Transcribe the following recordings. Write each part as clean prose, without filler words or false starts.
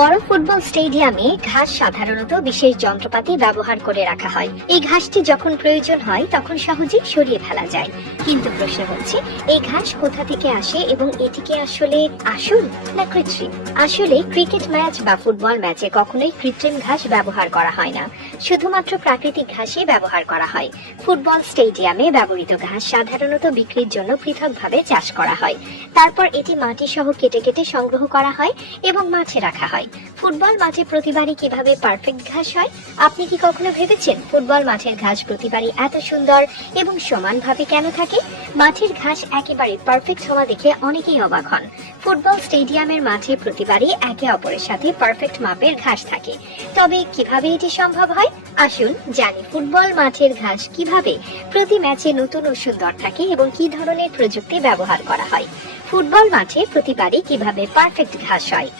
বড় ফুটবল স্টেডিয়ামে ঘাস সাধারণত বিশেষ যন্ত্রপাতি ব্যবহার করে রাখা হয়। এই ঘাসটি যখন প্রয়োজন হয় তখন সহজেই সরিয়ে ফেলা যায়। কিন্তু প্রশ্ন হচ্ছে, এই ঘাস কোথা থেকে আসে এবং এটিকে আসলে আসল না কৃত্রিম? আসলে ক্রিকেট ম্যাচ বা ফুটবল ম্যাচে কখনোই কৃত্রিম ঘাস ব্যবহার করা হয় না, শুধুমাত্র প্রাকৃতিক ঘাসই ব্যবহার করা হয়। ফুটবল স্টেডিয়ামে ব্যবহৃত ঘাস সাধারণত বিক্রির জন্য পৃথকভাবে চাষ করা হয়। তারপর এটি মাটি সহ কেটে কেটে সংগ্রহ করা হয় এবং মাঠে রাখা হয়। ফুটবল মাঠে প্রতিবারই কিভাবে পারফেক্ট ঘাস হয়? আপনি কি কখনো ভেবেছেন ফুটবল মাঠের ঘাস প্রতিবারই এত সুন্দর এবং সমানভাবে কেন থাকে? মাঠের ঘাস একেবারে পারফেক্ট হওয়া দেখে অনেকেই অবাক হন। ফুটবল স্টেডিয়ামের মাঠে প্রতিবারই একে অপরের সাথে পারফেক্ট মাপের ঘাস থাকে। তবে কিভাবে এটি সম্ভব হয়? আসুন জানি ফুটবল মাঠের ঘাস কিভাবে প্রতি ম্যাচে নতুন ও সুন্দর থাকে এবং কি ধরনের প্রযুক্তি ব্যবহার করা হয়। ফুটবল মাঠে প্রতিবারই কিভাবে পারফেক্ট ঘাস হয়।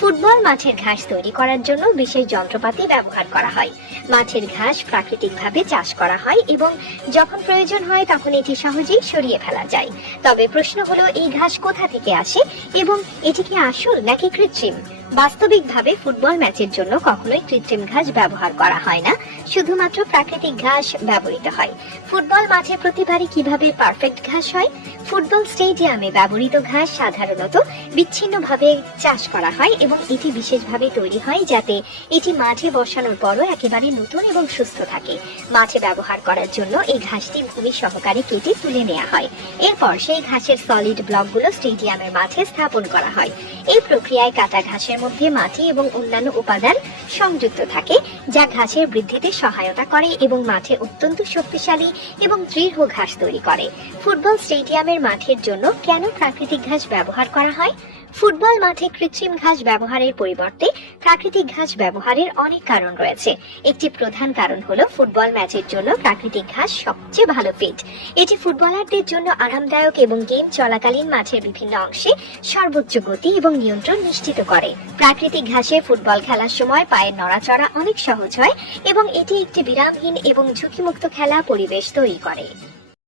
ফুটবল মাঠের ঘাস তৈরি করার জন্য বিশেষ যন্ত্রপাতি ব্যবহার করা হয়। মাঠের ঘাস প্রাকৃতিকভাবে চাষ করা হয় এবং যখন প্রয়োজন হয় তখন এটি সহজেই সরিয়ে ফেলা যায়। তবে প্রশ্ন হলো, এই ঘাস কোথা থেকে আসে এবং এটি কি আসল নাকি কৃত্রিম? বাস্তবিকভাবে ফুটবল ম্যাচের জন্য কখনোই কৃত্রিম ঘাস ব্যবহার করা হয় না, শুধুমাত্র প্রাকৃতিক ঘাস ব্যবহৃত হয়। ফুটবল মাঠে প্রতিবারই কিভাবে পারফেক্ট ঘাস হয়? ফুটবল স্টেডিয়ামে ব্যবহৃত ঘাস সাধারণত বিচ্ছিন্নভাবে চাষ করা হয় এবং এটি বিশেষভাবে তৈরি হয় যাতে এটি মাঠে বসানোর পরও একেবারে নতুন এবং সুস্থ থাকে। মাঠে ব্যবহার করার জন্য এই ঘাসটি ভূমি সহকারে কেটে তুলে নেওয়া হয়। এরপর সেই ঘাসের সলিড ব্লকগুলো স্টেডিয়ামের মাঠে স্থাপন করা হয়। এই প্রক্রিয়ায় কাটা ঘাসের মধ্যে মাটি এবং অন্যান্য উপাদান সংযুক্ত থাকে, যা ঘাসের বৃদ্ধিতে সহায়তা করে এবং মাঠে অত্যন্ত শক্তিশালী এবং দৃঢ় ঘাস তৈরি করে। ফুটবল স্টেডিয়ামের মাঠের জন্য কেন প্রাকৃতিক ঘাস ব্যবহার করা হয়? ফুটবল মাঠে কৃত্রিম ঘাস ব্যবহারের পরিবর্তে প্রাকৃতিক ঘাস ব্যবহারের অনেক কারণ রয়েছে। একটি প্রধান কারণ হলো ফুটবল ম্যাচের জন্য প্রাকৃতিক ঘাস সবচেয়ে ভালো ফিট। এটি ফুটবলারদের জন্য আরামদায়ক এবং গেম চলাকালীন মাঠের বিভিন্ন অংশে সর্বোচ্চ গতি এবং নিয়ন্ত্রণ নিশ্চিত করে। প্রাকৃতিক ঘাসে ফুটবল খেলার সময় পায়ের নড়াচড়া অনেক সহজ হয় এবং এটি একটি বিরামহীন এবং ঝুঁকিমুক্ত খেলা পরিবেশ তৈরি করে।